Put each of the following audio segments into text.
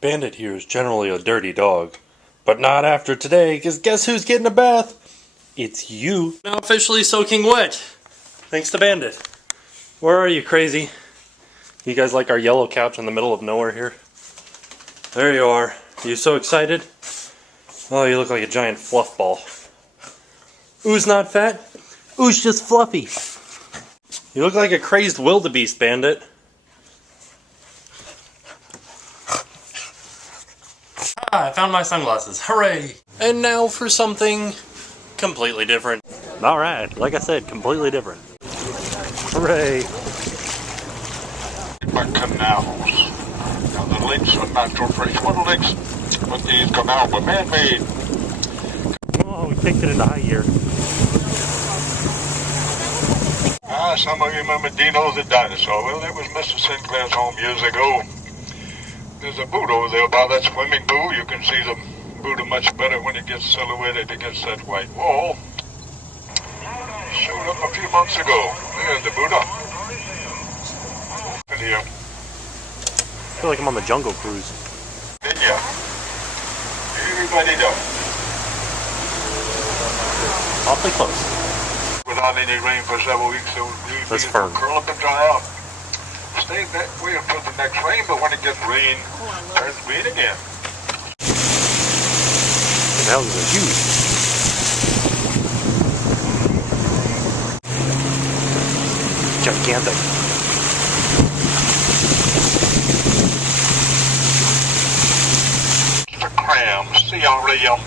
Bandit here is generally a dirty dog, but not after today, because guess who's getting a bath? It's you. Now officially soaking wet, thanks to Bandit. Where are you, crazy? You guys like our yellow couch in the middle of nowhere here? There you are. Are you so excited? Oh, you look like a giant fluff ball. Ooh's not fat. Ooh's just fluffy. You look like a crazed wildebeest, Bandit. Ah, I found my sunglasses. Hooray! And now for something completely different. Alright, like I said, completely different. Hooray! My canals. Now the lakes are natural freshwater lakes, but these canals were man-made. Oh, we kicked it into high gear. Some of you remember Dino the dinosaur. Well, that was Mr. Sinclair's home years ago. There's a boot over there by that swimming pool. You can see the Buddha much better when it gets silhouetted against that white wall. Showed up a few months ago. There's the Buddha. And here. I feel like I'm on the Jungle Cruise. Did ya? Everybody does. Awfully close. Without any rain for several weeks, so That's firm. Curl up and dry out. Stay that way until the next rain, but when it gets rain, it turns green again. The hell is it huge? Gigantic. Mr. Cram, C.R.A.M.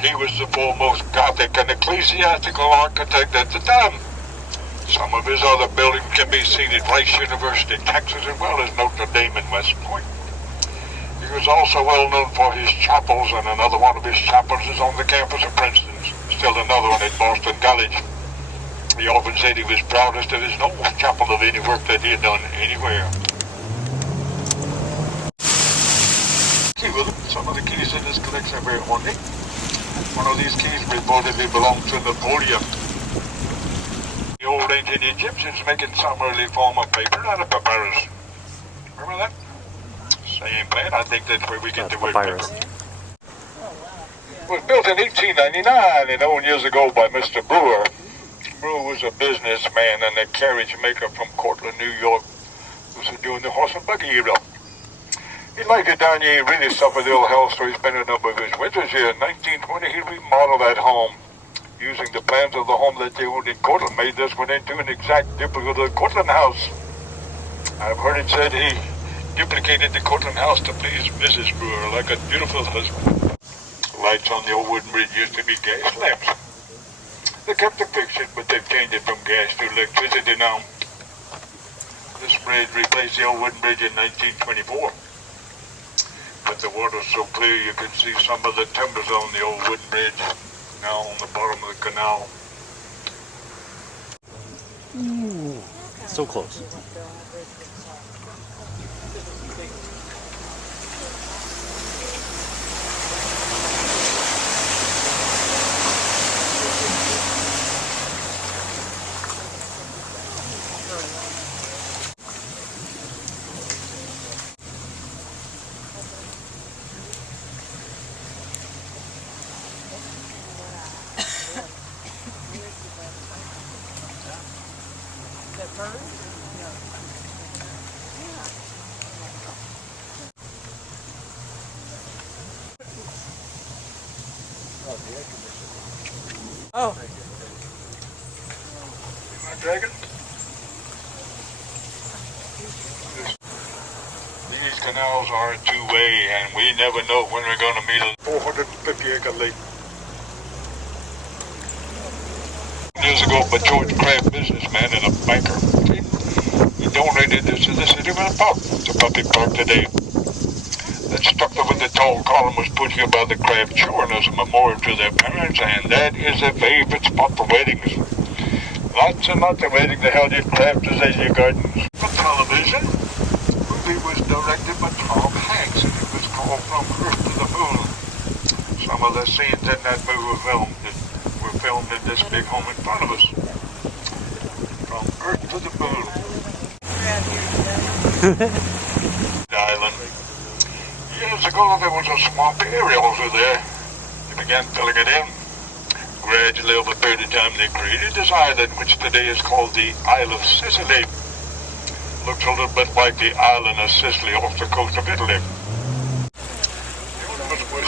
He was the foremost Gothic and ecclesiastical architect at the time. Some of his other buildings can be seen at Rice University, Texas, as well as Notre Dame in West Point. He was also well known for his chapels, and another one of his chapels is on the campus of Princeton, still another one at Boston College. He often said he was proudest of his noble chapel of any work that he had done anywhere. See, well, some of the keys in this collection are very ornate. One of these keys reportedly belonged to Napoleon. The old ancient Egyptians making some early form of paper out of papyrus. Remember that? Same plan. I think that's where we get the word papyrus. paper. It was built in 1899 and owned years ago by Mr. Brewer. Brewer was a businessman and a carriage maker from Cortland, New York. This was during the horse and buggy era. He liked it down here. He really suffered ill health, so he spent a number of his winters here. In 1920, he remodeled that home. Using the plans of the home that they owned in Cortland, made this one into an exact duplicate of the Cortland house. I've heard it said he duplicated the Cortland house to please Mrs. Brewer like a beautiful husband. Lights on the old wooden bridge used to be gas lamps. They kept the fixture, but they've changed it from gas to electricity now. This bridge replaced the old wooden bridge in 1924. But the water's so clear you can see some of the timbers on the old wooden bridge now on the bottom of the canal. Ooh, so close. Oh. My dragon? These canals are a two-way, and we never know when we're going to meet a 450-acre lake. Years ago, a George Crab businessman and a banker. He donated this to the city of a park. It's a public park today. That structure with the tall column was put here by the Crab children as a memorial to their parents, and that is a favorite spot for weddings. Lots and lots of weddings are held at Crab's Azalea Gardens. For television, the movie was directed by Tom Hanks, and it was called From Earth to the Moon. Some of the scenes in that movie were filmed in this big home in front of us. From Earth to the Moon. Island. Years years ago, there was a swampy area over there. They began filling it in. Gradually, over a period of time, they created this island, which today is called the Isle of Sicily. Looks a little bit like the island of Sicily off the coast of Italy. It was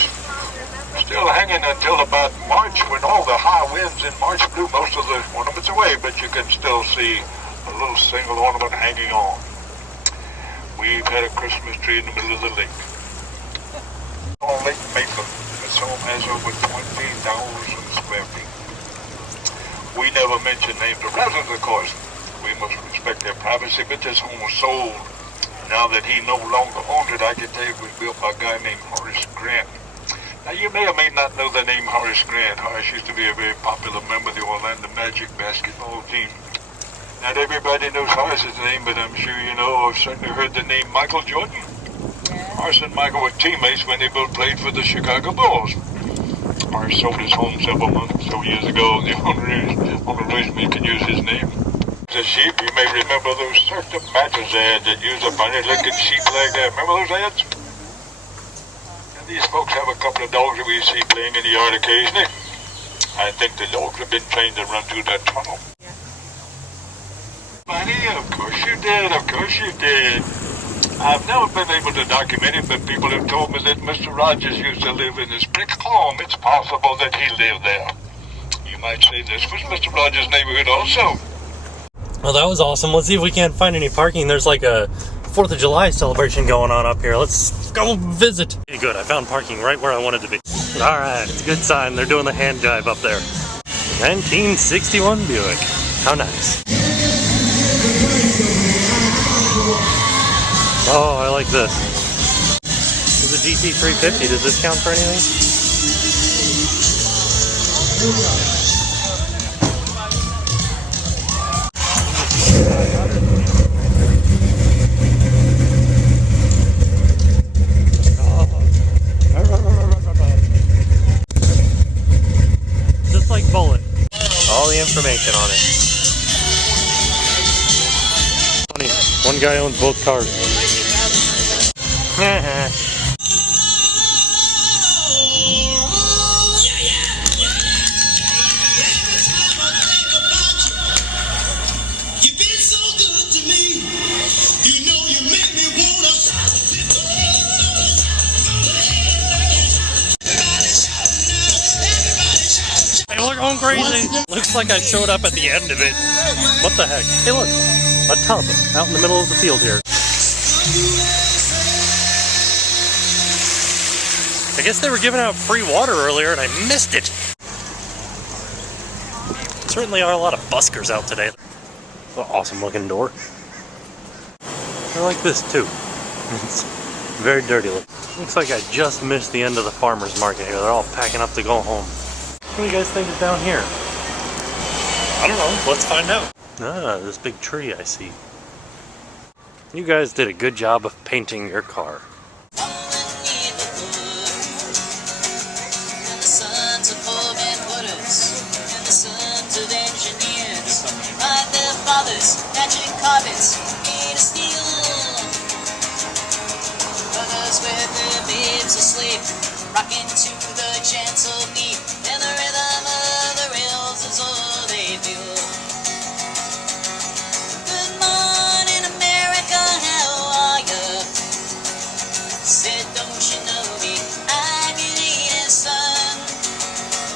still hanging until about March, when all the high winds in March blew most of the ornaments away, but you can still see a little single ornament hanging on. We've had a Christmas tree in the middle of the lake. On Lake Maitland, this home has over 20,000 square feet. We never mention names of residents, of course. We must respect their privacy, but this home was sold. Now that he no longer owns it, I can tell you it was built by a guy named Horace Grant. Now, you may or may not know the name Horace Grant. Horace used to be a very popular member of the Orlando Magic basketball team. Not everybody knows Horace's name, but I'm sure you know, I've certainly heard the name Michael Jordan. Horace and Michael were teammates when they both played for the Chicago Bulls. Horace sold his home several months or so years ago, and the only reason we can use his name. As a sheep, you may remember those certain mattress ads that use a funny-looking sheep like that. Remember those ads? And these folks have a couple of dogs that we see playing in the yard occasionally. I think the dogs have been trained to run through that tunnel. Buddy, of course you did, of course you did. I've never been able to document it, but people have told me that Mr. Rogers used to live in this brick home. It's possible that he lived there. You might say this was Mr. Rogers' neighborhood also. Well, that was awesome. Let's see if we can't find any parking. There's like a 4th of July celebration going on up here. Let's go visit. Okay, good. I found parking right where I wanted to be. Alright, it's a good sign. They're doing the hand jive up there. 1961 Buick. How nice. Oh, I like this. This is a GT350. Does this count for anything? Just like Bullet. All the information on it. Funny, one guy owns both cars. Hey, we're going crazy. Looks like I showed up at the end of it. What the heck? Hey, look, a tub out in the middle of the field here. I guess they were giving out free water earlier and I missed it. Certainly are a lot of buskers out today. What an awesome looking door. I like this too. It's very dirty looking. Looks like I just missed the end of the farmer's market here. They're all packing up to go home. What do you guys think is down here? I don't know. Let's find out. Ah, this big tree I see. You guys did a good job of painting your car. Magic carpets made of steel. Brothers with their babes asleep, rocking to the gentle beat, and the rhythm of the rails is all they feel. Good morning, America, how are you? Said, don't you know me? I'm your native son.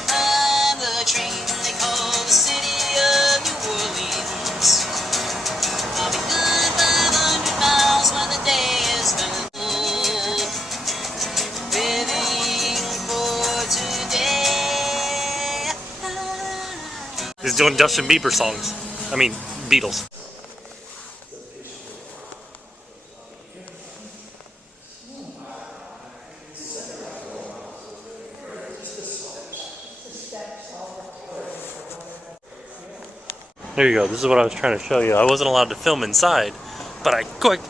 I'm the train they call the city of New Orleans. I'll be good 500 miles when the day is done. Living for today. He's doing Justin Bieber songs. I mean, Beatles. There you go. This is what I was trying to show you. I wasn't allowed to film inside, but I quick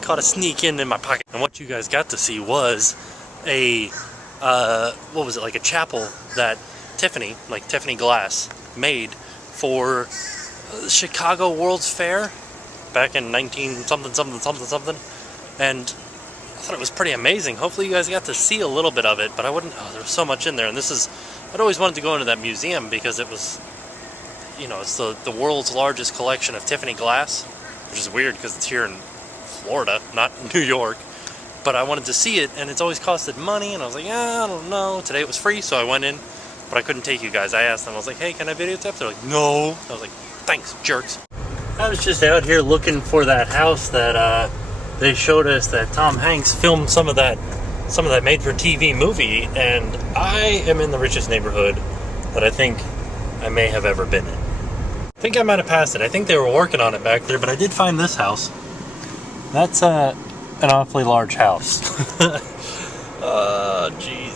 caught a sneak in my pocket. And what you guys got to see was a, what was it, like a chapel that Tiffany Glass made for Chicago World's Fair back in 19 something. And thought it was pretty amazing. Hopefully you guys got to see a little bit of it, but I wouldn't, there was so much in there. And this is, I'd always wanted to go into that museum because it was, you know, it's the world's largest collection of Tiffany glass, which is weird because it's here in Florida, not New York. But I wanted to see it, and it's always costed money, and I was like, I don't know. Today it was free, so I went in, but I couldn't take you guys. I asked them, I was like, hey, can I videotape? They're like, no. I was like, thanks, jerks. I was just out here looking for that house that they showed us that Tom Hanks filmed some of that made-for-TV movie, and I am in the richest neighborhood that I think I may have ever been in. I think I might have passed it. I think they were working on it back there, but I did find this house. That's an awfully large house. Oh, jeez.